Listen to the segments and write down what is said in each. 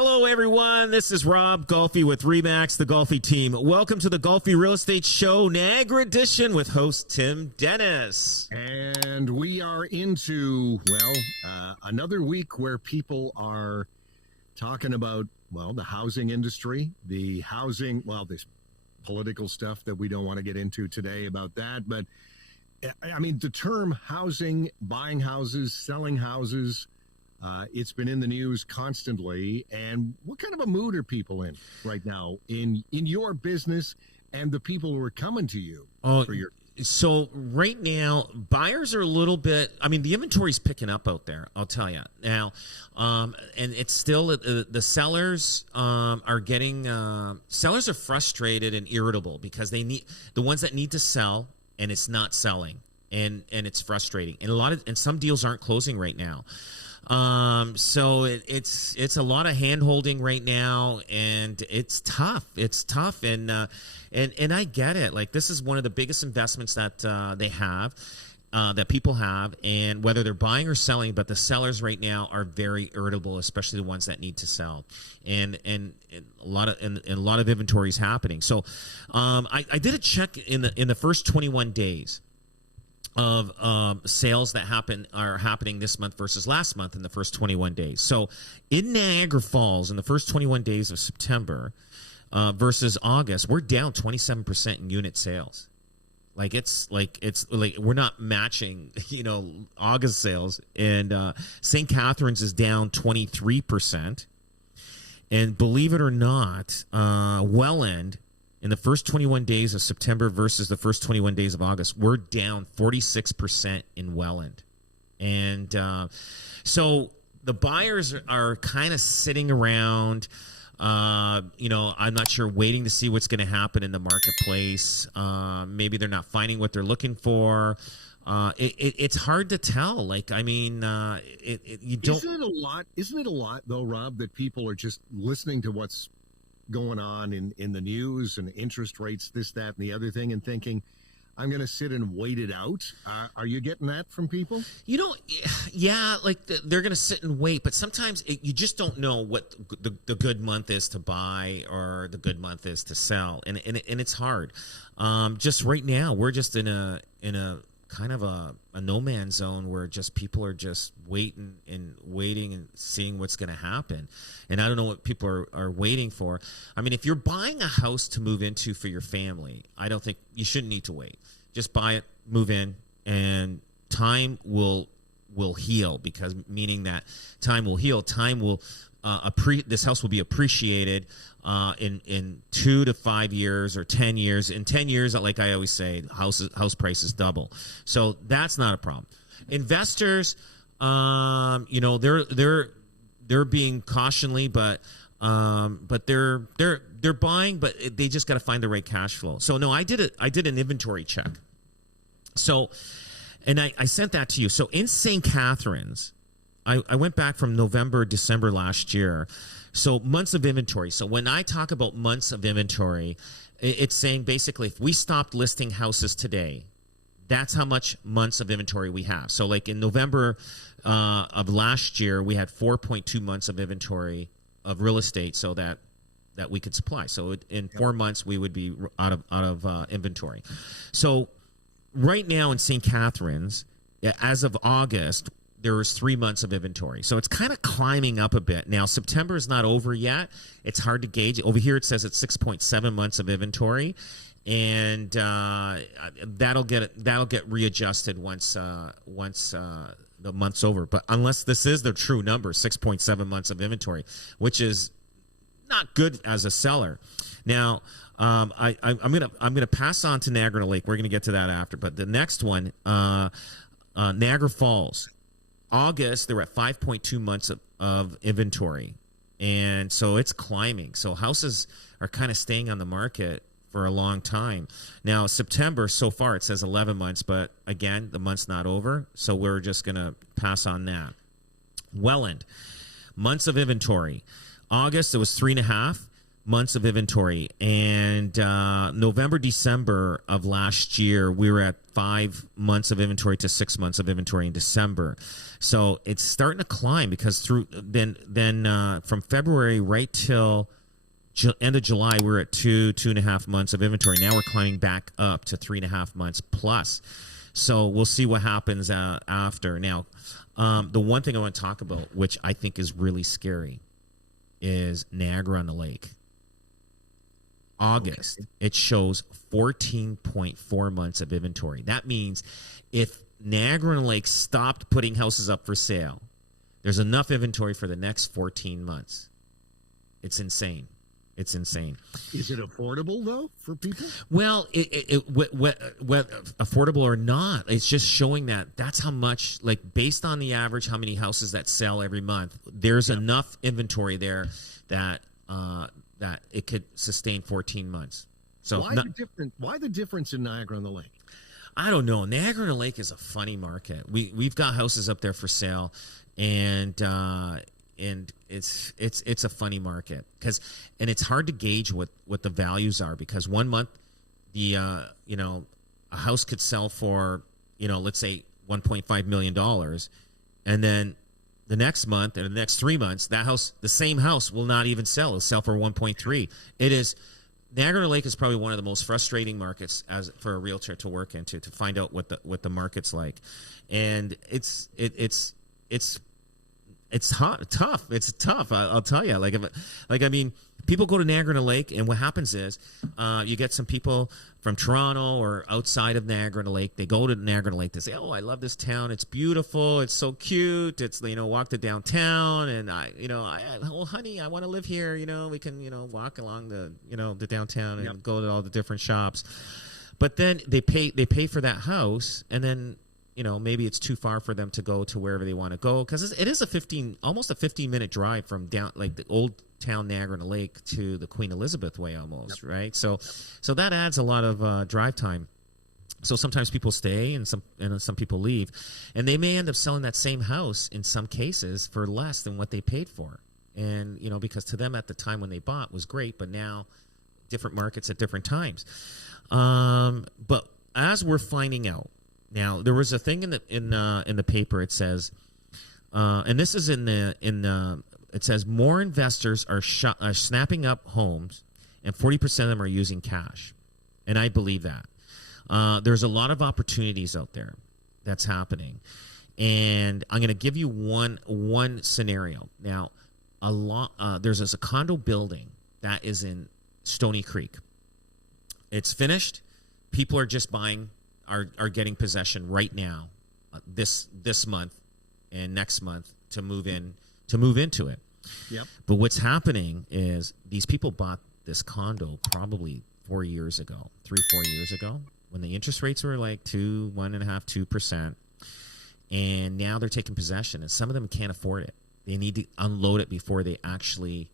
Hello, everyone. This is Rob Golfi with Remax, the Golfi Team. Welcome to the Golfi Real Estate Show, Niagara Edition, with host Tim Dennis. And we are into, another week where people are talking about, the housing industry, there's political stuff that we don't want to get into today about that. But, the term housing, buying houses, selling houses, it's been in the news constantly. And what kind of a mood are people in right now in your business and the people who are coming to you for your... So right now, buyers are a little bit, the inventory's picking up out there, I'll tell you. Now, and it's still, the sellers are getting, sellers are frustrated and irritable because they need, the ones that need to sell and it's not selling, and it's frustrating. And some deals aren't closing right now. So it's a lot of hand holding right now, and it's tough. And I get it. Like, this is one of the biggest investments that they have, that people have, and whether they're buying or selling, but the sellers right now are very irritable, especially the ones that need to sell, and a lot of inventory is happening. So, I did a check in the first 21 days of sales that are happening this month versus last month in the first 21 days. So in Niagara Falls, in the first 21 days of September versus August, we're down 27% in unit sales. It's like we're not matching, August sales. And St. Catharines is down 23%. And believe it or not, Welland, in the first 21 days of September versus the first 21 days of August, we're down 46% in Welland. And so the buyers are kind of sitting around, I'm not sure, waiting to see what's going to happen in the marketplace. Maybe they're not finding what they're looking for. It's hard to tell. You don't... Isn't it a lot, though, Rob, that people are just listening to what's going on in the news and interest rates, this, that, and the other thing, and thinking, I'm going to sit and wait it out? Are you getting that from people? They're going to sit and wait, but sometimes you just don't know what the good month is to buy or the good month is to sell, and it's hard. Just right now, we're just in a kind of a no man's zone where just people are just waiting and seeing what's going to happen. And I don't know what people are waiting for. If you're buying a house to move into for your family, I don't think you shouldn't need to wait. Just buy it, move in, and time will heal, because meaning that time will heal. Time will this house will be appreciated in 2 to 5 years or 10 years. In 10 years, like I always say, house prices double. So that's not a problem. Investors, they're being cautionly, but they're buying, but they just got to find the right cash flow. So no, I did an inventory check. So, and I sent that to you. So in St. Catharines, I went back from November, December last year. So months of inventory. So when I talk about months of inventory, it's saying basically if we stopped listing houses today, that's how much months of inventory we have. So like in November of last year, we had 4.2 months of inventory of real estate, so that we could supply. So in 4 months, we would be out of inventory. So right now in St. Catharines, as of August, there was 3 months of inventory. So it's kind of climbing up a bit. Now, September is not over yet. It's hard to gauge. Over here, it says it's 6.7 months of inventory. And that'll get readjusted once the month's over. But unless this is the true number, 6.7 months of inventory, which is not good as a seller. Now, I'm gonna pass on to Niagara Lake. We're gonna get to that after. But the next one, Niagara Falls. August, they're at 5.2 months of inventory. And so it's climbing. So houses are kind of staying on the market for a long time. Now, September, so far, it says 11 months. But again, the month's not over. So we're just going to pass on that. Welland, months of inventory. August, it was 3.5 months of inventory. And November, December of last year, we were at 5 months of inventory to 6 months of inventory in December. So it's starting to climb because from February right till end of July, we're at 2.5 months of inventory. Now we're climbing back up to 3.5 months plus. So we'll see what happens after. Now, the one thing I want to talk about, which I think is really scary, is Niagara on the Lake. August, it shows 14.4 months of inventory. That means if Niagara on the Lake stopped putting houses up for sale, there's enough inventory for the next 14 months. It's insane. It's insane. Is it affordable, though, for people? Well, affordable or not, it's just showing that's how much, like, based on the average, how many houses that sell every month, there's enough inventory there that it could sustain 14 months. So why the difference in Niagara on the Lake? I don't know. Niagara on the Lake is a funny market. We've got houses up there for sale, and it's a funny market and it's hard to gauge what the values are, because 1 month a house could sell for let's say $1.5 million, and then the next month and the next 3 months the same house will not even sell. It'll sell for 1.3. Niagara Lake is probably one of the most frustrating markets for a realtor to work into, to find out what the market's like, and it's tough. It's tough. I'll tell you. People go to Niagara Lake, and what happens is, you get some people from Toronto or outside of Niagara Lake. They go to Niagara Lake. They say, "Oh, I love this town. It's beautiful. It's so cute. It's walk to downtown, and well, honey, I want to live here. We can walk along the downtown and go to all the different shops." But then they pay for that house, and then maybe it's too far for them to go to wherever they want to go, because it is almost a 15-minute drive from down, like, the old town Niagara Lake to the Queen Elizabeth Way almost, right? So that adds a lot of drive time. So sometimes people stay and some people leave, and they may end up selling that same house in some cases for less than what they paid for. And because to them at the time when they bought was great, but now different markets at different times. But as we're finding out, now, there was a thing in the paper. It says, and this is it says more investors are snapping up homes, and 40% of them are using cash, and I believe that. There's a lot of opportunities out there that's happening, and I'm going to give you one scenario. Now, there's a condo building that is in Stony Creek. It's finished. People are just buying. Are getting possession right now, this month and next month, to move into it. Yep. But what's happening is these people bought this condo probably 4 years ago, 3-4 years ago, when the interest rates were like 1.5%, and now they're taking possession, and some of them can't afford it. They need to unload it before they actually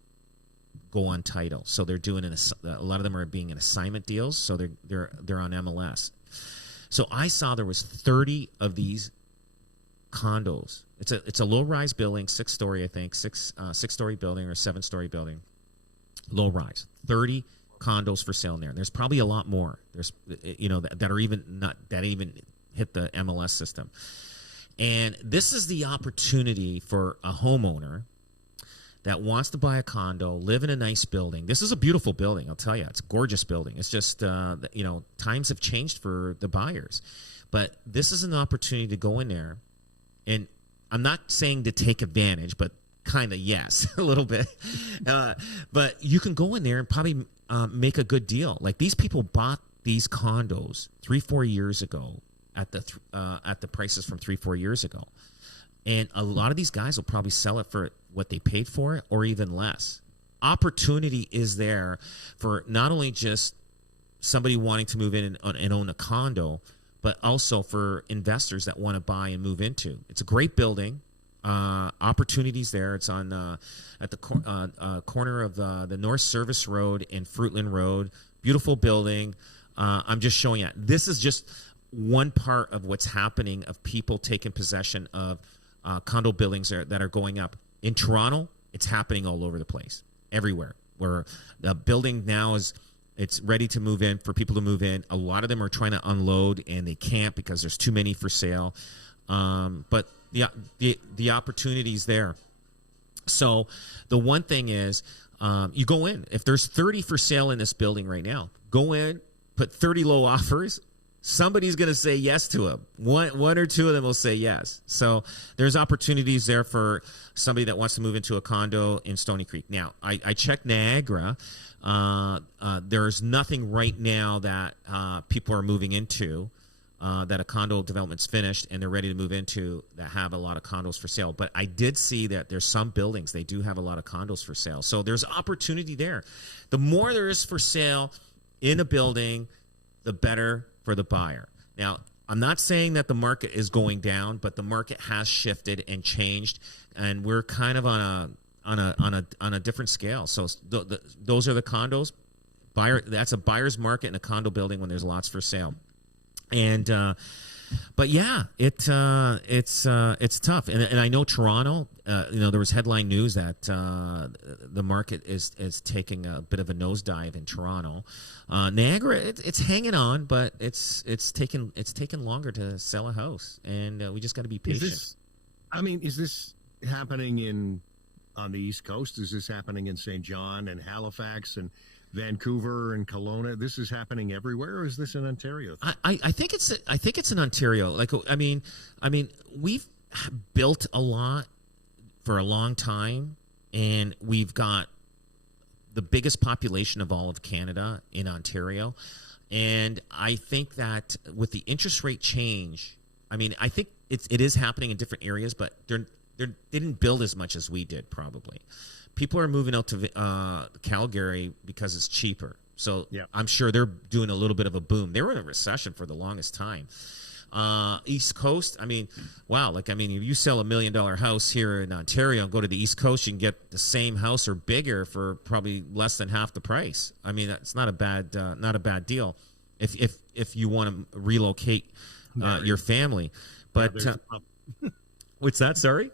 go on title. So they're doing a lot of them are being in assignment deals. So they're on MLS. So I saw there was 30 of these condos. It's a low-rise building, 6-story, I think, six-story building or 7-story building, low-rise. 30 condos for sale in there. There's probably a lot more. There's that are even hit the MLS system. And this is the opportunity for a homeowner that wants to buy a condo, live in a nice building. This is a beautiful building, I'll tell you. It's a gorgeous building. It's just, times have changed for the buyers. But this is an opportunity to go in there, and I'm not saying to take advantage, but kind of yes, a little bit. But you can go in there and probably make a good deal. Like, these people bought these condos 3-4 years ago at the prices from 3-4 years ago. And a lot of these guys will probably sell it for what they paid for it, or even less. Opportunity is there for not only just somebody wanting to move in and own a condo, but also for investors that want to buy and move into. It's a great building. Opportunities there. It's on at the corner of the North Service Road and Fruitland Road. Beautiful building. I'm just showing you. This is just one part of what's happening, of people taking possession of condo buildings that are going up. In Toronto, it's happening all over the place, everywhere. Where the building now is It's ready to move in, for people to move in. A lot of them are trying to unload, and they can't because there's too many for sale. But the opportunity's there. So the one thing is, you go in. If there's 30 for sale in this building right now, go in, put 30 low offers. Somebody's going to say yes to them. One or two of them will say yes. So there's opportunities there for somebody that wants to move into a condo in Stony Creek. Now, I checked Niagara. There's nothing right now that people are moving into that a condo development's finished and they're ready to move into that have a lot of condos for sale. But I did see that there's some buildings, they do have a lot of condos for sale. So there's opportunity there. The more there is for sale in a building, the better for the buyer. Now, I'm not saying that the market is going down, but the market has shifted and changed, and we're kind of on a different scale. So those are the condos. That's a buyer's market in a condo building when there's lots for sale. And but yeah, it's tough. And I know Toronto. There was headline news that the market is taking a bit of a nosedive in Toronto. Niagara, it's hanging on, but it's taken longer to sell a house, and we just got to be patient. Is this happening on the East Coast? Is this happening in St. John and Halifax and Vancouver and Kelowna? This is happening everywhere, or is this an Ontario thing? I think it's in Ontario. Like, I mean, we've built a lot for a long time, and we've got the biggest population of all of Canada in Ontario. And I think that with the interest rate change, I think it is happening in different areas, but they didn't build as much as we did probably. People are moving out to Calgary because it's cheaper. So yeah. I'm sure they're doing a little bit of a boom. They were in a recession for the longest time. East Coast, wow. If you sell $1 million house here in Ontario and go to the East Coast, you can get the same house or bigger for probably less than half the price. That's not a bad deal if you want to relocate your family. But what's that? Sorry?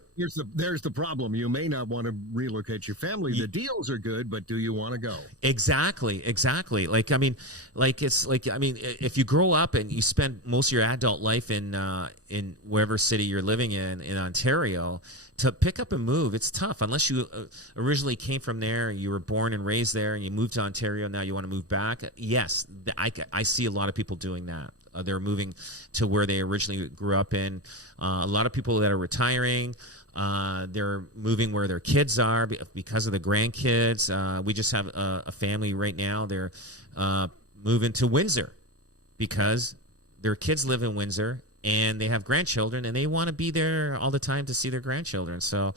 There's the problem. You may not want to relocate your family. The deals are good, but do you want to go? Exactly. If you grow up and you spend most of your adult life in wherever city you're living in Ontario, to pick up and move, it's tough. Unless you originally came from there, you were born and raised there, and you moved to Ontario, now you want to move back. Yes, I see a lot of people doing that. They're moving to where they originally grew up in. A lot of people that are retiring, they're moving where their kids are because of the grandkids. We just have a family right now. They're moving to Windsor because their kids live in Windsor and they have grandchildren and they want to be there all the time to see their grandchildren. So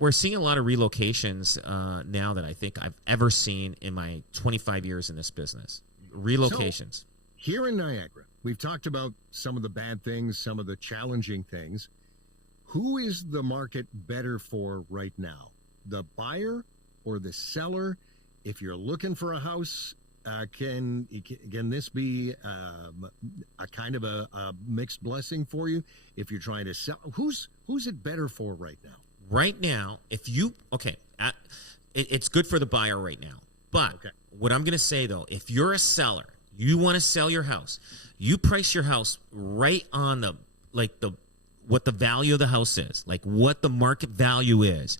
we're seeing a lot of relocations now that I think I've ever seen in my 25 years in this business. Relocations. So, here in Niagara, we've talked about some of the bad things, some of the challenging things. Who is the market better for right now? The buyer or the seller? If you're looking for a house, can this be a kind of a mixed blessing for you? If you're trying to sell, who's it better for right now? Right now, it's good for the buyer right now. But what I'm going to say, though, if you're a seller, you want to sell your house, you price your house right on what the value of the house is, like what the market value is.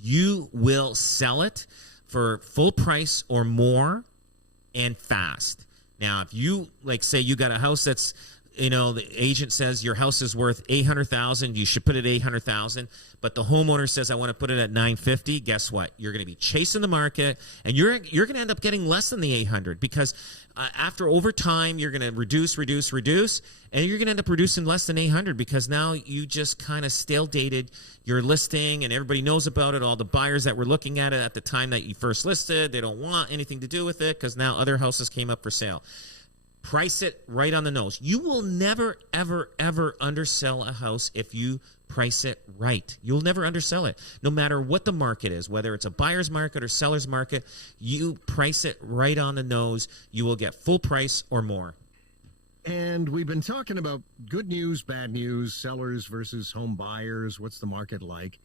You will sell it for full price or more and fast. Now, if you say you got a house that's, the agent says your house is worth $800,000, you should put it at $800,000, but the homeowner says I want to put it at $950. Guess what? You're going to be chasing the market, and you're going to end up getting less than the $800 because after over time you're going to reduce, and you're going to end up reducing less than $800 because now you just kind of stale dated your listing, and everybody knows about it. All the buyers that were looking at it at the time that you first listed, they don't want anything to do with it because now other houses came up for sale. Price it right on the nose. You will never, ever, ever undersell a house if you price it right. You'll never undersell it. No matter what the market is, whether it's a buyer's market or seller's market, you price it right on the nose. You will get full price or more. And we've been talking about good news, bad news, sellers versus home buyers. What's the market like?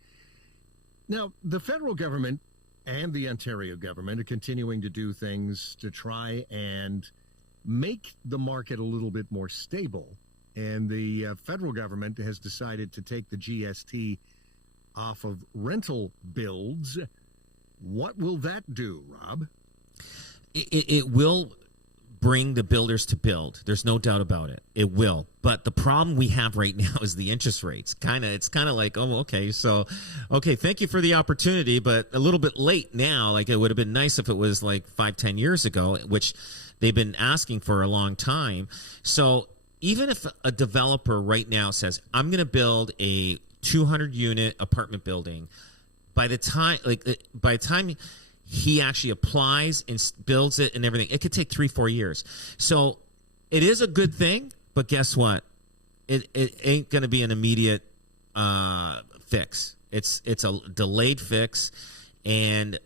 Now, the federal government and the Ontario government are continuing to do things to try and make the market a little bit more stable. And the federal government has decided to take the GST off of rental builds. What will that do, Rob? It will bring the builders to build. There's no doubt about it. It will. But the problem we have right now is the interest rates. It's kind of like, oh, okay, thank you for the opportunity, but a little bit late now. Like, it would have been nice if it was like 5-10 years ago, which they've been asking for a long time. So even if a developer right now says, I'm going to build a 200-unit apartment building, by the time he actually applies and builds it and everything, it could take 3-4 years. So it is a good thing, but guess what? It ain't going to be an immediate fix. It's a delayed fix, and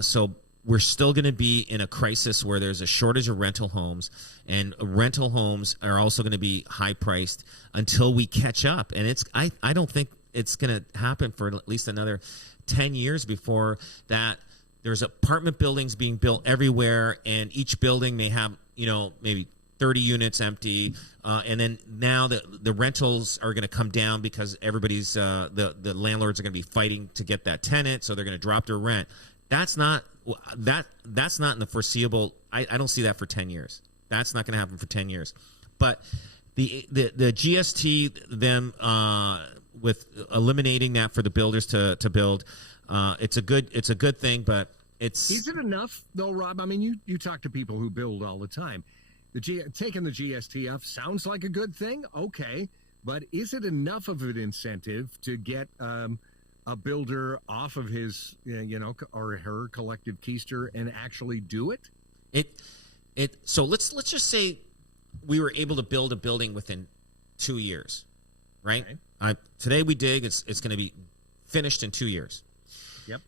so we're still going to be in a crisis where there's a shortage of rental homes, and rental homes are also going to be high priced until we catch up. And I don't think it's going to happen for at least another 10 years before that. There's apartment buildings being built everywhere, and each building may have, maybe 30 units empty. And then now the rentals are going to come down because everybody's the landlords are going to be fighting to get that tenant, so they're going to drop their rent. That's not in the foreseeable. I don't see that for 10 years. That's not going to happen for 10 years. But the GST, them with eliminating that for the builders to build. It's a good thing, but is it enough though, Rob? I mean, you talk to people who build all the time. Taking the GST off sounds like a good thing, okay, but is it enough of an incentive to get a builder off of his, or her collective keister and actually do it? So let's just say we were able to build a building within 2 years, right? Okay. Today we dig. It's going to be finished in 2 years. Yep.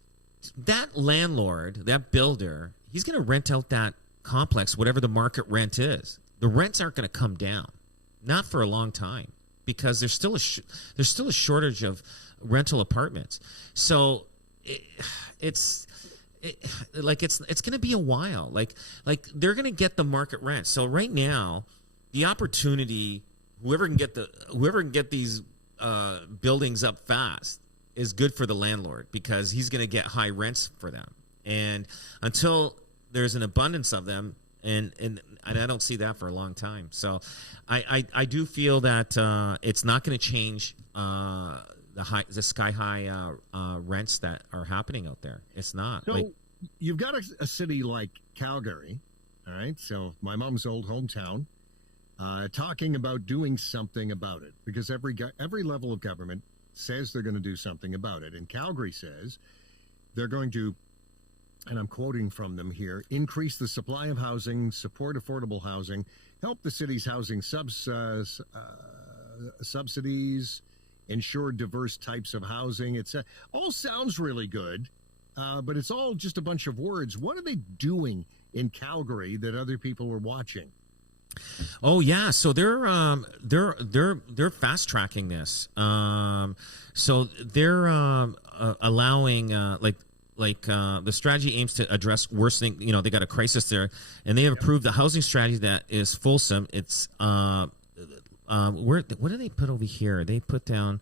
That landlord, that builder, he's going to rent out that complex, whatever the market rent is. The rents aren't going to come down, not for a long time, because there's still a shortage of rental apartments. So it's going to be a while. Like they're going to get the market rent. So right now, the opportunity, whoever can get these buildings up fast is good for the landlord, because he's going to get high rents for them. And until there's an abundance of them, and I don't see that for a long time. So I do feel that it's not going to change the sky high rents that are happening out there. It's not. So you've got a city like Calgary, all right? So my mom's old hometown, talking about doing something about it, because every level of government says they're going to do something about it. And Calgary says they're going to, and I'm quoting from them here, increase the supply of housing, support affordable housing, help the city's housing subsidies, ensure diverse types of housing. It's all sounds really good, but it's all just a bunch of words. What are they doing in Calgary that other people were watching? Oh yeah, so they're fast tracking this. So they're allowing the strategy aims to address worsening. They got a crisis there, and they have approved the housing strategy that is fulsome. It's what do they put over here? They put down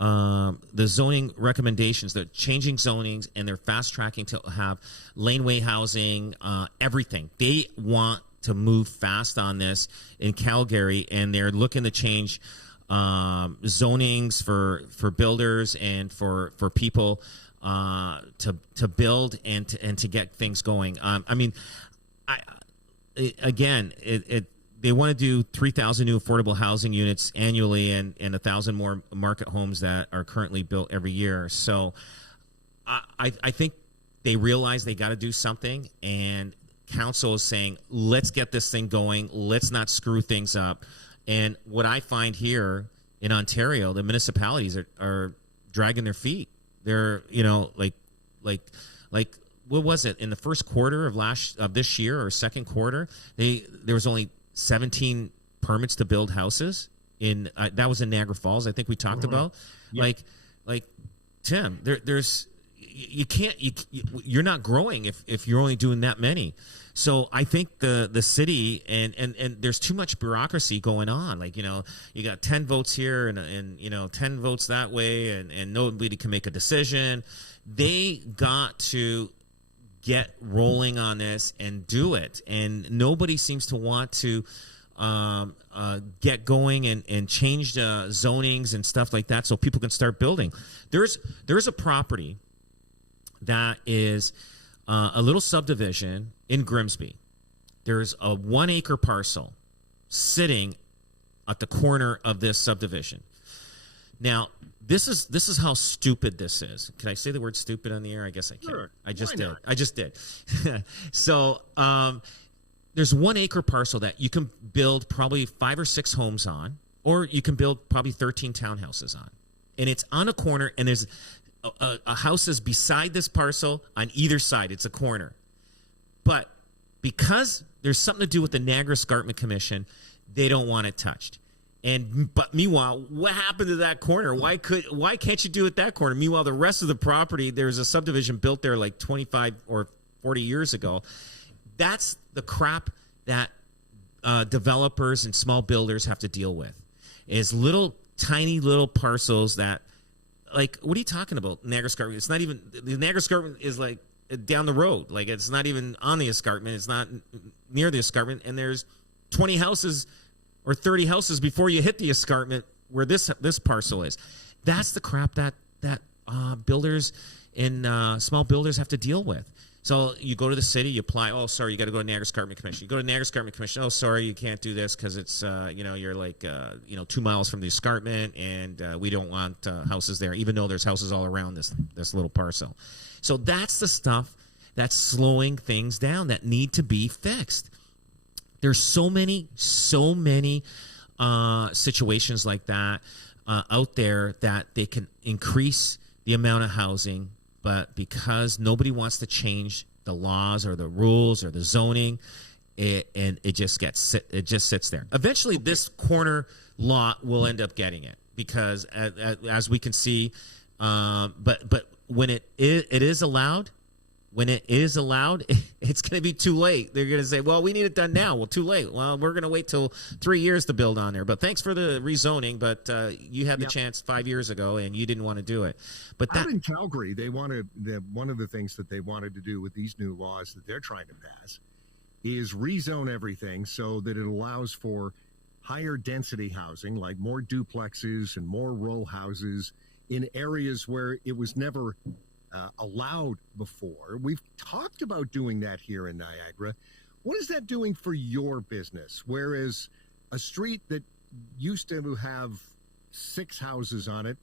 the zoning recommendations. They're changing zonings, and they're fast tracking to have laneway housing. Everything they want to move fast on this in Calgary, and they're looking to change zonings for builders and for people to build and to get things going. They want to do 3,000 new affordable housing units annually and 1,000 more market homes that are currently built every year. So I think they realize they got to do something, and council is saying, let's get this thing going. Let's not screw things up. And what I find here in Ontario, the municipalities are dragging their feet. They're, like what was it in the first quarter of this year or second quarter? There was only 17 permits to build houses that was in Niagara Falls. I think we talked about. Yep. Like Tim, there's you can't you're not growing if you're only doing that many. So I think the city and there's too much bureaucracy going on. Like, you know, you got 10 votes here and you know 10 votes that way, and nobody can make a decision. They got to get rolling on this and do it, and nobody seems to want to get going and change the zonings and stuff like that so people can start building. There's a property that is a little subdivision in Grimsby. There's a 1 acre parcel sitting at the corner of this subdivision. Now, this is how stupid this is. Can I say the word stupid on the air? I guess I can. Sure. I just Why did. not? I just did. So there's 1 acre parcel that you can build probably 5 or 6 homes on, or you can build probably 13 townhouses on. And it's on a corner, and there's a houses beside this parcel on either side. It's a corner. But because there's something to do with the Niagara Escarpment Commission, they don't want it touched. But meanwhile, what happened to that corner? Why can't you do it that corner? Meanwhile, the rest of the property, there's a subdivision built there like 25 or 40 years ago. That's the crap that developers and small builders have to deal with. Is little tiny little parcels that, like, what are you talking about? Niagara Escarpment. It's not even, the Niagara Escarpment is like down the road. Like, it's not even on the escarpment. It's not near the escarpment. And there's 20 houses or 30 houses before you hit the escarpment where this parcel is. That's the crap that builders and small builders have to deal with. So you go to the city, you apply. Oh, sorry, you got to go to Niagara Escarpment Commission. You go to Niagara Escarpment Commission. Oh, sorry, you can't do this because it's you're like 2 miles from the escarpment, and we don't want houses there, even though there's houses all around this little parcel. So that's the stuff that's slowing things down that need to be fixed. There's so many situations like that out there that they can increase the amount of housing. But because nobody wants to change the laws or the rules or the zoning, it just sits there. Eventually, this corner lot will end up getting it because, as we can see, but when it is allowed, it's going to be too late. They're going to say, well, we need it done now. Well, too late. Well, we're going to wait till 3 years to build on there. But thanks for the rezoning, but you had the chance 5 years ago, and you didn't want to do it. But out in Calgary, one of the things that they wanted to do with these new laws that they're trying to pass is rezone everything so that it allows for higher density housing, like more duplexes and more row houses in areas where it was never allowed before. We've talked about doing that here in Niagara. What is that doing for your business? Whereas a street that used to have 6 houses on it,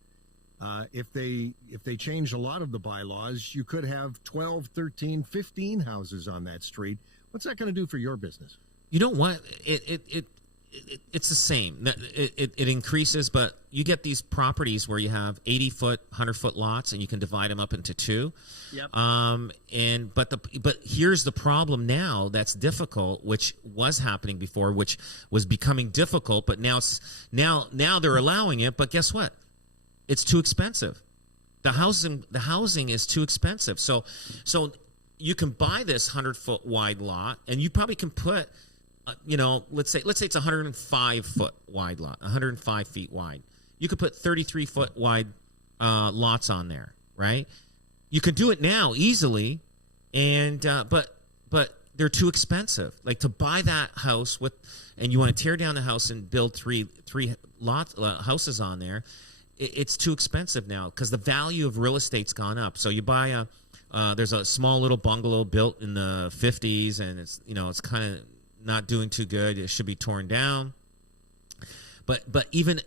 if they change a lot of the bylaws, you could have 12, 13, 15 houses on that street. What's that going to do for your business? You know what? It's the same. It increases, but you get these properties where you have 80-foot, 100-foot lots, and you can divide them up into 2. Yep. But here's the problem now that's difficult, which was happening before, which was becoming difficult, but now they're allowing it. But guess what? It's too expensive. The housing is too expensive. So you can buy this 100-foot wide lot, and you probably can put, let's say it's a 105-foot wide lot, 105 feet wide. You could put 33-foot wide lots on there, right? You can do it now easily, and but they're too expensive. Like, to buy that house and you want to tear down the house and build three houses on there, it's too expensive now because the value of real estate's gone up. So you buy there's a small little bungalow built in the 50s, and it's kind of not doing too good. It should be torn down. But even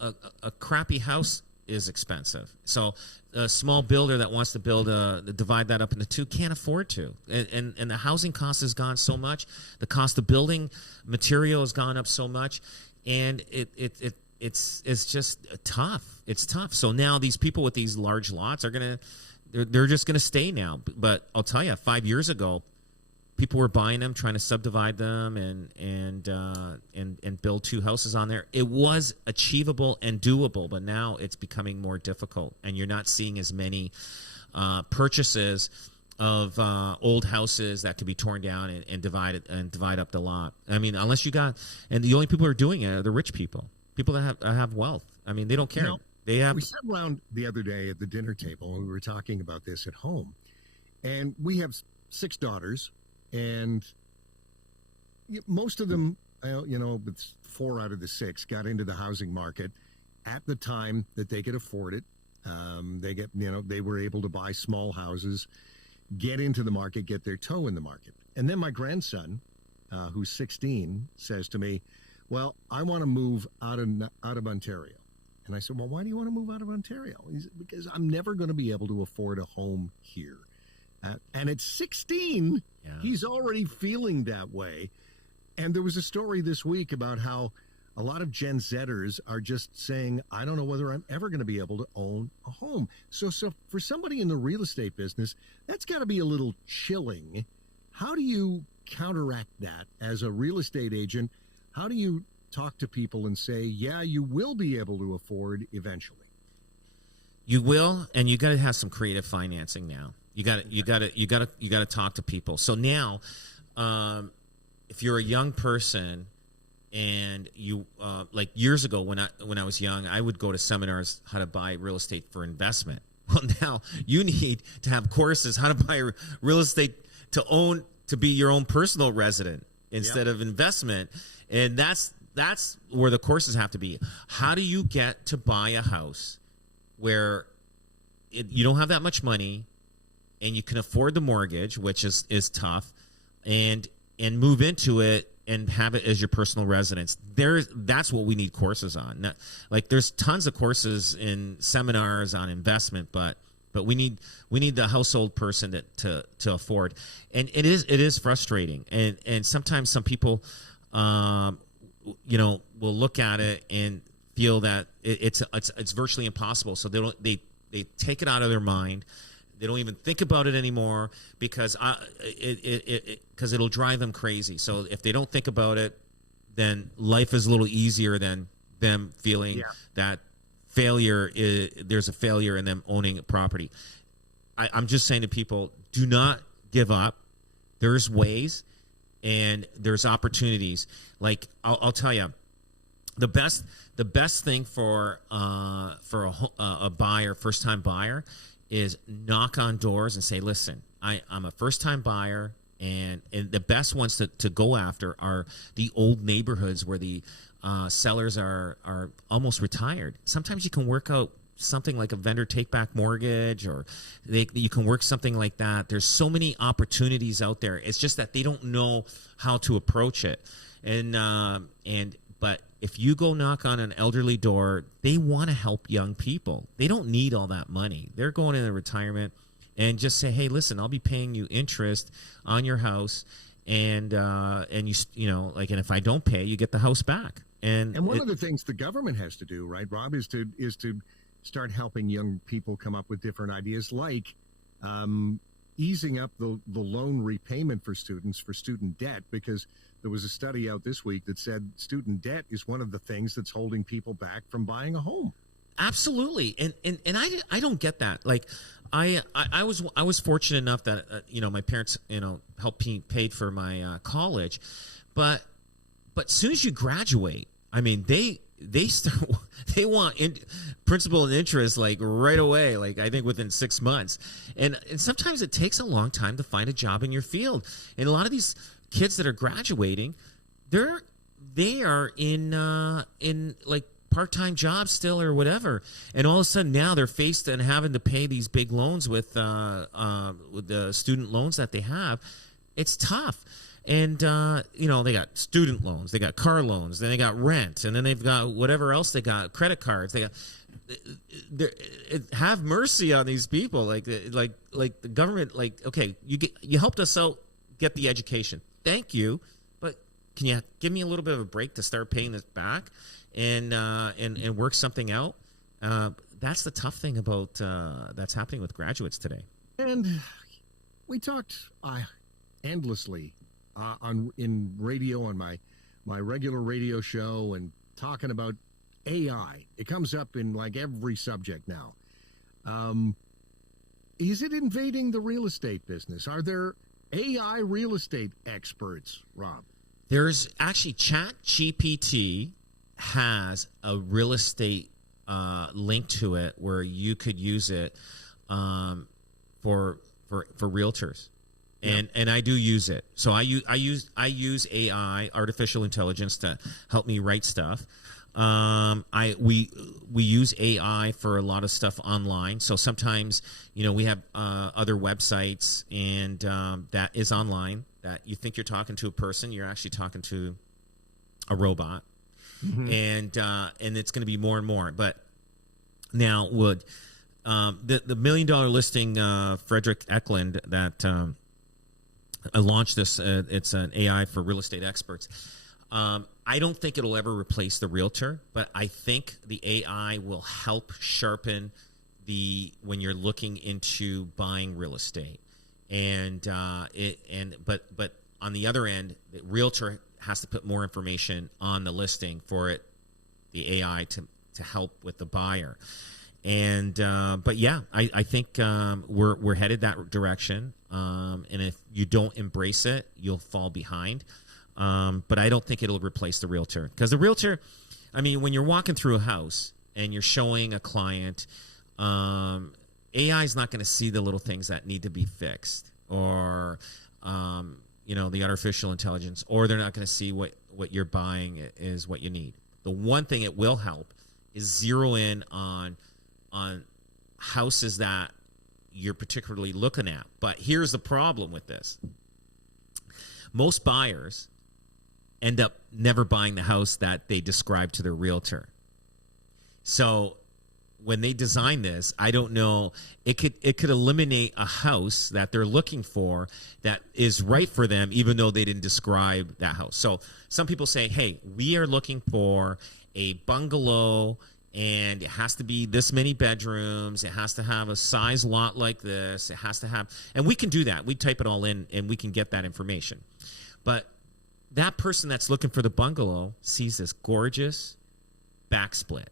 a crappy house is expensive. So a small builder that wants to divide that up into 2 can't afford to. And the housing cost has gone so much. The cost of building material has gone up so much, and it's just tough. It's tough. So now these people with these large lots they're just gonna stay now. But I'll tell you, 5 years ago, people were buying them, trying to subdivide them, and build 2 houses on there. It was achievable and doable, but now it's becoming more difficult, and you're not seeing as many purchases of old houses that could be torn down and divide up the lot. I mean, unless you got, and the only people who are doing it are the rich people that have wealth. I mean, they don't care. They have. We sat around the other day at the dinner table and we were talking about this at home, and we have 6 daughters, and most of them, it's 4 out of the 6 got into the housing market at the time that they could afford it. They were able to buy small houses, get into the market, get their toe in the market. And then my grandson, who's 16, says to me, well, I want to move out of Ontario. And I said, well, why do you want to move out of Ontario? He said, because I'm never going to be able to afford a home here. And at 16, he's already feeling that way. And there was a story this week about how a lot of Gen Zers are just saying, I don't know whether I'm ever going to be able to own a home. So for somebody in the real estate business, that's got to be a little chilling. How do you counteract that as a real estate agent? How do you talk to people and say, yeah, you will be able to afford eventually? You will, and you got to have some creative financing now. You got to talk to people. So now, if you're a young person, and you like years ago when I was young, I would go to seminars how to buy real estate for investment. Well, now you need to have courses how to buy real estate to be your own personal resident instead of investment, and that's where the courses have to be. How do you get to buy a house where you don't have that much money and you can afford the mortgage, which is tough, and move into it and have it as your personal residence? That's what we need courses on. Like there's tons of courses in seminars on investment, but we need the household person to afford. And it is frustrating. And sometimes some people will look at it and feel that it's virtually impossible. So they take it out of their mind. They don't even think about it anymore because it'll drive them crazy. So if they don't think about it, then life is a little easier than them feeling that there's a failure in them owning a property. I'm just saying to people, do not give up. There's ways and there's opportunities. Like I'll tell you, the best thing for a buyer, first time buyer, is knock on doors and say, listen, I'm a first-time buyer, and the best ones to go after are the old neighborhoods where the sellers are almost retired. Sometimes you can work out something like a vendor take-back mortgage, or you can work something like that. There's so many opportunities out there. It's just that they don't know how to approach it. But if you go knock on an elderly door, they want to help young people. They don't need all that money. They're going into retirement, and just say, hey, listen, I'll be paying you interest on your house, and if I don't pay, you get the house back. And one of the things the government has to do, right, Rob, is to start helping young people come up with different ideas, like easing up the loan repayment for students for student debt, because there was a study out this week that said student debt is one of the things that's holding people back from buying a home. Absolutely. And I don't get that. Like I was fortunate enough that my parents helped paid for my college, but as soon as you graduate, I mean they want principal and interest like right away, like I think within 6 months, and sometimes it takes a long time to find a job in your field. And a lot of these kids that are graduating, they are in like part-time jobs still or whatever, and all of a sudden now they're faced and having to pay these big loans with the student loans that they have. It's tough. And they got student loans, they got car loans, then they got rent, and then they've got whatever else they got, credit cards. They got have mercy on these people. Like the government. Like, okay, you helped us out get the education. Thank you, but can you give me a little bit of a break to start paying this back and work something out? That's the tough thing about that's happening with graduates today. And we talked endlessly in radio, on my regular radio show, and talking about AI. It comes up in like every subject now. is it invading the real estate business? Are there AI real estate experts, Rob? There's actually ChatGPT has a real estate link to it where you could use it for realtors. And I do use it. So I use AI, artificial intelligence, to help me write stuff. We use AI for a lot of stuff online. So sometimes, we have other websites, and that is online, that you think you're talking to a person, you're actually talking to a robot. Mm-hmm. And it's going to be more and more. But now the $1 million listing, Frederick Eklund, that I launched this. It's an AI for real estate experts. I don't think it'll ever replace the realtor, but I think the AI will help sharpen when you're looking into buying real estate. But on the other end, the realtor has to put more information on the listing for the AI to help with the buyer. But yeah, I think we're headed that direction. And if you don't embrace it, you'll fall behind. But I don't think it'll replace the realtor, because the realtor, when you're walking through a house and you're showing a client, AI is not going to see the little things that need to be fixed, or the artificial intelligence, or they're not going to see what you're buying is what you need. The one thing it will help is zero in on houses that you're particularly looking at. But here's the problem with this. Most buyers end up never buying the house that they describe to their realtor. So when they design this, I don't know, it could eliminate a house that they're looking for that is right for them, even though they didn't describe that house. So some people say, hey, we are looking for a bungalow, and it has to be this many bedrooms. It has to have a size lot like this. It has to have, and we can do that. We type it all in, and we can get that information. But that person that's looking for the bungalow sees this gorgeous backsplit.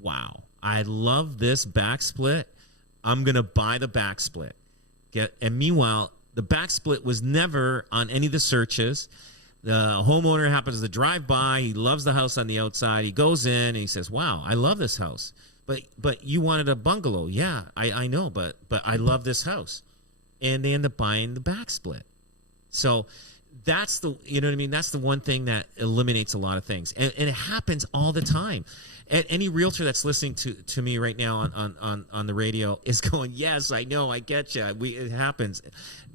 Wow, I love this backsplit. I'm going to buy the backsplit. And meanwhile, the backsplit was never on any of the searches. The homeowner happens to drive by. He loves the house on the outside. He goes in and he says, wow, I love this house. But you wanted a bungalow. Yeah, I know, but I love this house. And they end up buying the backsplit. So that's that's the one thing that eliminates a lot of things. And it happens all the time. And any realtor that's listening to me right now on the radio is going, yes, I know, I get you. It happens.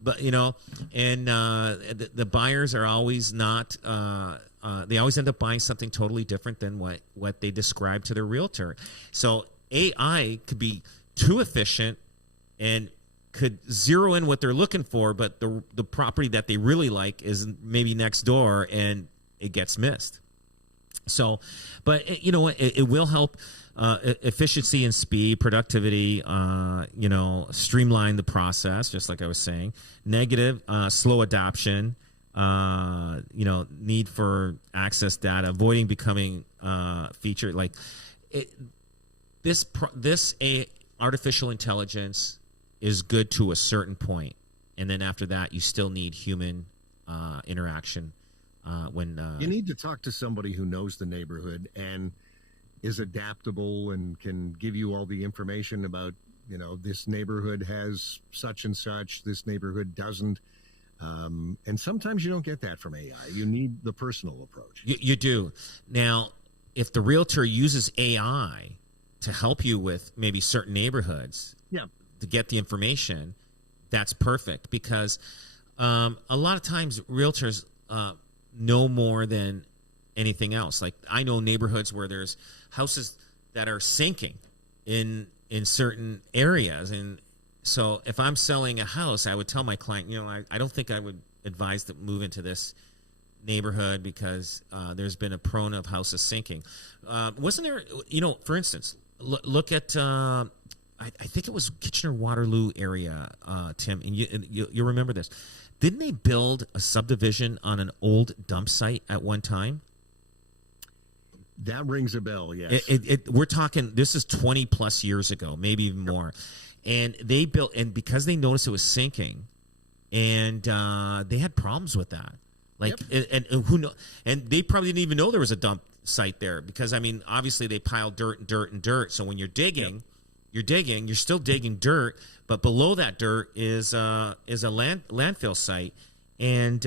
But, and the buyers are always not, they always end up buying something totally different than what they describe to their realtor. So AI could be too efficient and could zero in what they're looking for, but the property that they really like is maybe next door, and it gets missed. So, but you know what? It will help efficiency and speed, productivity, streamline the process, just like I was saying. Negative, slow adoption, need for access data, avoiding becoming featured. Like this artificial intelligence is good to a certain point, and then after that, you still need human interaction. When you need to talk to somebody who knows the neighborhood and is adaptable and can give you all the information about, this neighborhood has such and such, this neighborhood doesn't. And sometimes you don't get that from AI. You need the personal approach. You do. Now, if the realtor uses AI to help you with maybe certain neighborhoods, to get the information, that's perfect, because a lot of times realtors know more than anything else. Like, I know neighborhoods where there's houses that are sinking in certain areas, and so if I'm selling a house, I would tell my client, I don't think I would advise to move into this neighborhood because there's been a prone of houses sinking. Wasn't there, for instance, look at I think it was Kitchener-Waterloo area, Tim, and you remember this. Didn't they build a subdivision on an old dump site at one time? That rings a bell, yes. We're talking, this is 20 plus years ago, maybe even more. and they built, and because they noticed it was sinking, and they had problems with that. Like, and who know, and they probably didn't even know there was a dump site there, because I mean, obviously they piled dirt and dirt and dirt. So when you're digging, you're still digging dirt, but below that dirt is a landfill site, and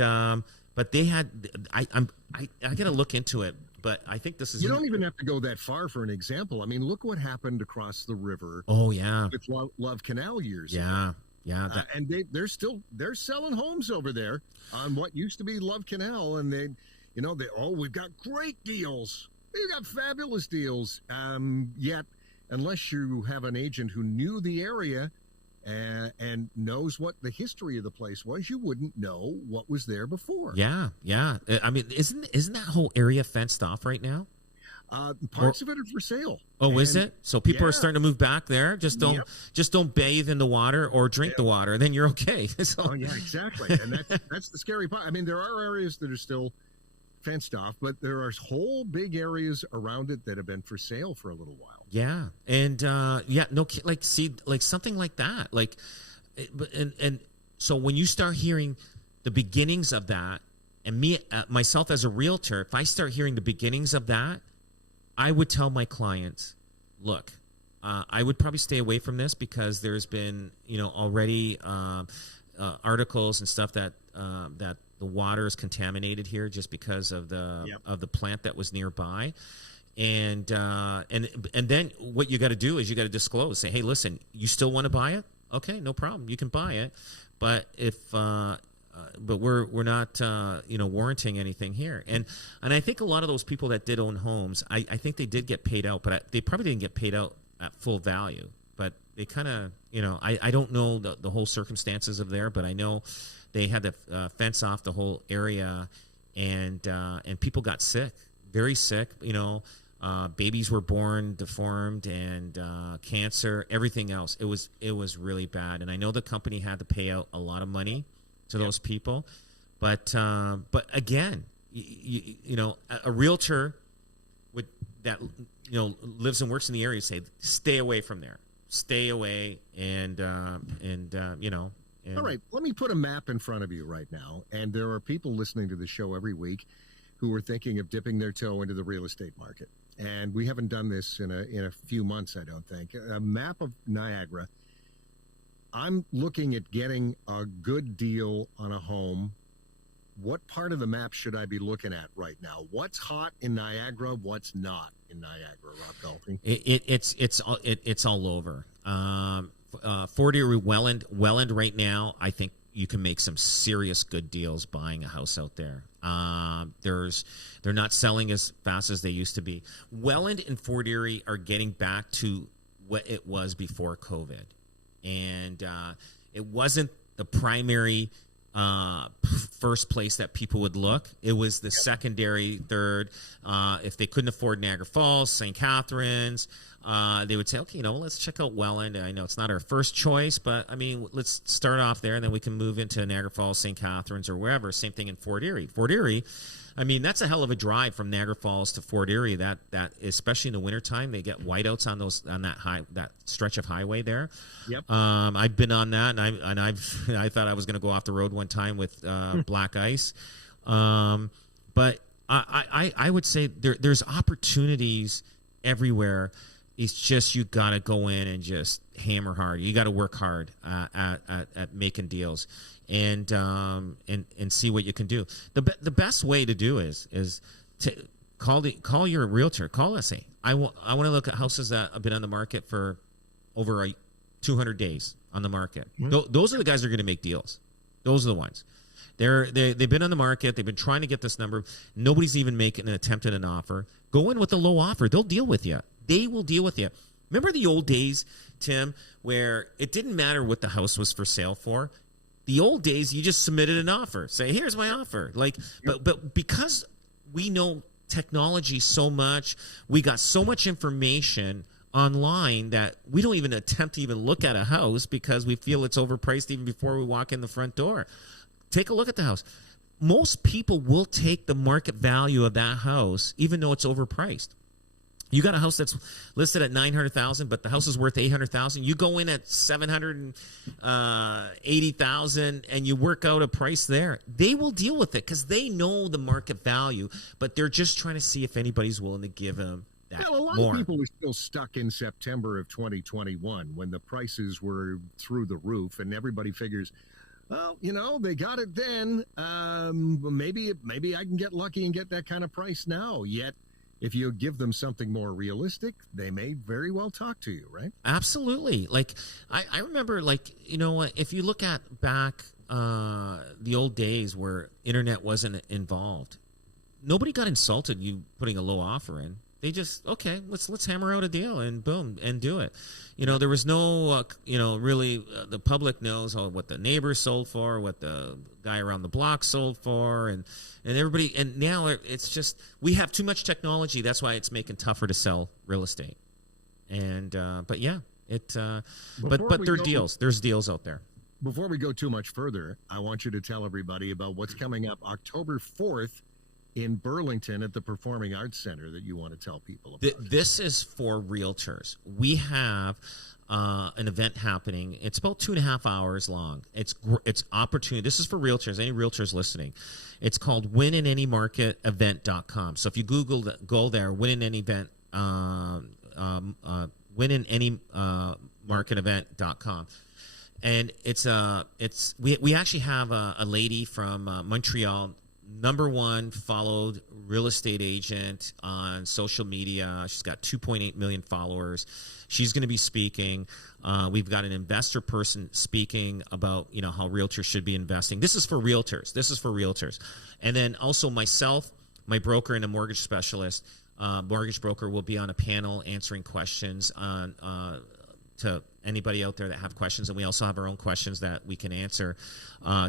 but they had I got to look into it. But I think this is. You don't even have to go that far for an example. I mean, look what happened across the river. Oh yeah, with Love Canal years ago. Yeah, and they're selling homes over there on what used to be Love Canal, and we've got great deals. We've got fabulous deals. Yet, unless you have an agent who knew the area and knows what the history of the place was, you wouldn't know what was there before. Yeah. I mean, isn't that whole area fenced off right now? Parts of it are for sale. Oh, is it? So people are starting to move back there. Just don't bathe in the water or drink the water, then you're okay. So. Oh yeah, exactly. And that's the scary part. I mean, there are areas that are still fenced off, but there are whole big areas around it that have been for sale for a little while. Yeah, and like something like that, like, and so when you start hearing the beginnings of that, and myself as a realtor, if I start hearing the beginnings of that, I would tell my clients, look, I would probably stay away from this, because there's been already articles and stuff that the water is contaminated here just because of the plant that was nearby. And then what you got to do is you got to disclose, say, hey, listen, you still want to buy it? Okay, no problem, you can buy it, but but we're not warranting anything here. And I think a lot of those people that did own homes, I think they did get paid out, but they probably didn't get paid out at full value. But they kind of I don't know the whole circumstances of there, but I know they had to fence off the whole area, and people got sick, very sick. Babies were born deformed, and cancer, everything else. It was really bad, and I know the company had to pay out a lot of money to those people, but again, a realtor that lives and works in the area say, stay away from there, stay away, and all right, let me put a map in front of you right now, and there are people listening to the show every week who are thinking of dipping their toe into the real estate market. And we haven't done this in a few months, I don't think. A map of Niagara. I'm looking at getting a good deal on a home. What part of the map should I be looking at right now? What's hot in Niagara? What's not in Niagara, Rob Golfi? It's all over. Fort Erie, Welland right now, I think you can make some serious good deals buying a house out there. They're not selling as fast as they used to be. Welland and Fort Erie are getting back to what it was before COVID, and it wasn't the primary first place that people would look. It was the secondary, third. If they couldn't afford Niagara Falls, St. Catharines, they would say, okay, let's check out Welland. I know it's not our first choice, but I mean, let's start off there, and then we can move into Niagara Falls, St. Catharines, or wherever. Same thing in Fort Erie. Fort Erie, I mean, that's a hell of a drive from Niagara Falls to Fort Erie. That especially in the wintertime, they get whiteouts on that stretch of highway there. Yep. I've been on that, and I thought I was going to go off the road one time with black ice. But I would say there's opportunities everywhere. It's just you got to go in and just hammer hard. You got to work hard at making deals, and see what you can do. The best way to do is to call your realtor. Call us. Say, I want to look at houses that have been on the market for over 200 days on the market. Mm-hmm. Those are the guys that are going to make deals. Those are the ones. They've been on the market. They've been trying to get this number. Nobody's even making an attempt at an offer. Go in with a low offer. They'll deal with you. They will deal with you. Remember the old days, Tim, where it didn't matter what the house was for sale for? The old days, you just submitted an offer. Say, here's my offer. But because we know technology so much, we got so much information online that we don't even attempt to even look at a house because we feel it's overpriced even before we walk in the front door. Take a look at the house. Most people will take the market value of that house even though it's overpriced. You got a house that's listed at $900,000, but the house is worth $800,000. You go in at $780,000, and you work out a price there. They will deal with it because they know the market value, but they're just trying to see if anybody's willing to give them that Well, a lot more. of people were still stuck in September of 2021 when the prices were through the roof, and everybody figures, well, they got it then. Maybe I can get lucky and get that kind of price now. Yet, if you give them something more realistic, they may very well talk to you, right? Absolutely. Like I remember, if you look at back the old days where internet wasn't involved, nobody got insulted you putting a low offer in. They just, okay, let's hammer out a deal and boom, and do it. There was no, really, the public knows what the neighbor sold for, what the guy around the block sold for, and everybody. And now it's just, we have too much technology. That's why it's making tougher to sell real estate. And but yeah, but there are deals. There's deals out there. Before we go too much further, I want you to tell everybody about what's coming up October 4th. In Burlington at the Performing Arts Center that you want to tell people about. This is for realtors. We have an event happening. It's about 2.5 hours long. It's opportunity. This is for realtors, any realtors listening. It's called wininanymarketevent.com. So if you go there, wininanymarketevent.com. And we actually have a lady from Montreal, #1 followed real estate agent on social media. She's got 2.8 million followers. She's going to be speaking. We've got an investor person speaking about how realtors should be investing. This is for realtors. And then also myself, my broker, and a mortgage specialist, mortgage broker, will be on a panel answering questions on to anybody out there that have questions, and we also have our own questions that we can answer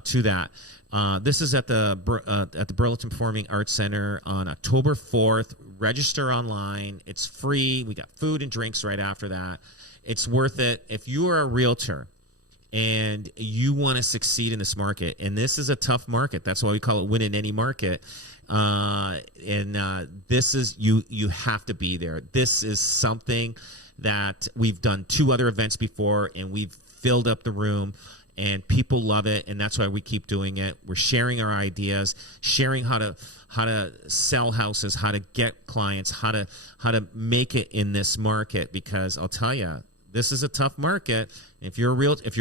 to that. This is at the Burlington Performing Arts Center on October 4th. Register online. It's free. We got food and drinks right after that. It's worth it. If you are a realtor and you want to succeed in this market, and this is a tough market, that's why we call it win in any market. This is you have to be there. This is something that we've done 2 other events before, and we've filled up the room, and people love it, and that's why we keep doing it. We're sharing our ideas, sharing how to sell houses, how to get clients, how to make it in this market, because I'll tell you, this is a tough market. If you're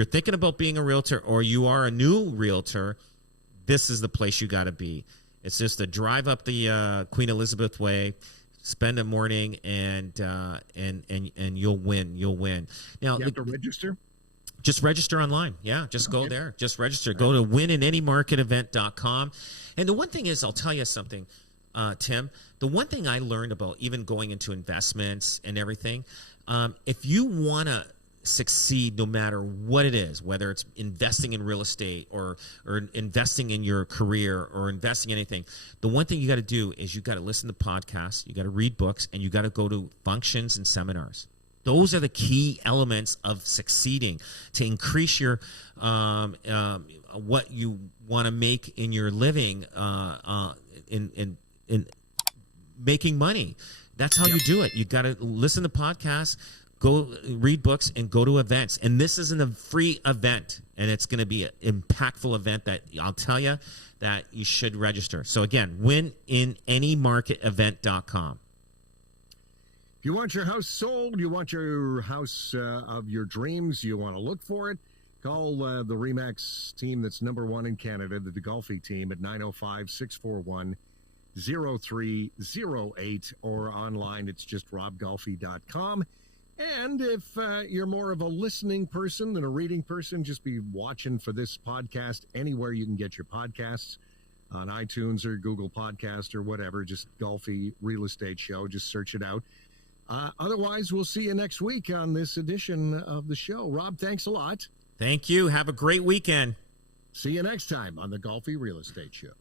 thinking about being a realtor, or you are a new realtor, this is the place you got to be. It's just a drive up the Queen Elizabeth Way, spend a morning, and you'll win. Now, you have to register? Just register online. Yeah, just go there. Just register. Go to wininanymarketevent.com. And the one thing is, I'll tell you something, Tim. The one thing I learned about even going into investments and everything, if you want to succeed no matter what it is, whether it's investing in real estate or investing in your career or investing in anything, the one thing you got to do is you got to listen to podcasts, you got to read books, and you got to go to functions and seminars. Those are the key elements of succeeding to increase your what you want to make in your living in making money. That's how you do it. You got to listen to podcasts, go read books, and go to events. And this isn't a free event, and it's going to be an impactful event that I'll tell you that you should register. So again, wininanymarketevent.com. If you want your house sold, you want your house of your dreams, you want to look for it, call the RE/MAX team that's #1 in Canada, the Golfi team, at 905-641-0308, or online, it's just robgolfi.com. And if you're more of a listening person than a reading person, just be watching for this podcast anywhere you can get your podcasts, on iTunes or Google Podcast or whatever. Just Golfi Real Estate Show. Just search it out. Otherwise, we'll see you next week on this edition of the show. Rob, thanks a lot. Thank you. Have a great weekend. See you next time on the Golfi Real Estate Show.